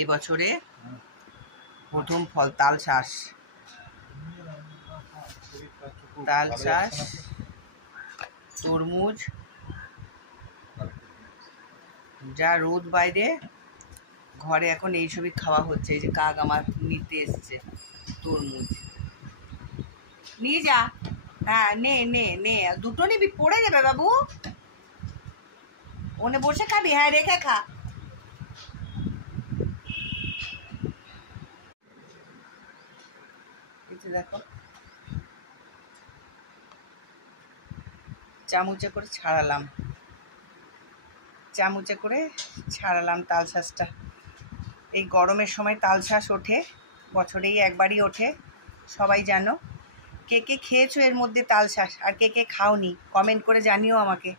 এই বছরে প্রথম ফল তাল শাঁস, তরমুজ, যা রোদ বাইরে, ঘরে এখন এইসবই খাওয়া হচ্ছে। এই যে কাক আমার নিতে এসছে তরমুজ, নিয়ে যা। হ্যাঁ, নে নে নে, দুটো নিবি, পড়ে যাবে বাবু। ওনে বসে খাবি? হ্যাঁ, রেখে খা। দেখো চামচে করে ছাড়ালাম তাল শাঁসটা। এই গরমের সময় তাল শাঁস ওঠে, বছরেই একবারই ওঠে, সবাই জানো। কে কে খেয়েছো এর মধ্যে তাল শাঁস, আর কে কে খাওনি কমেন্ট করে জানিও আমাকে।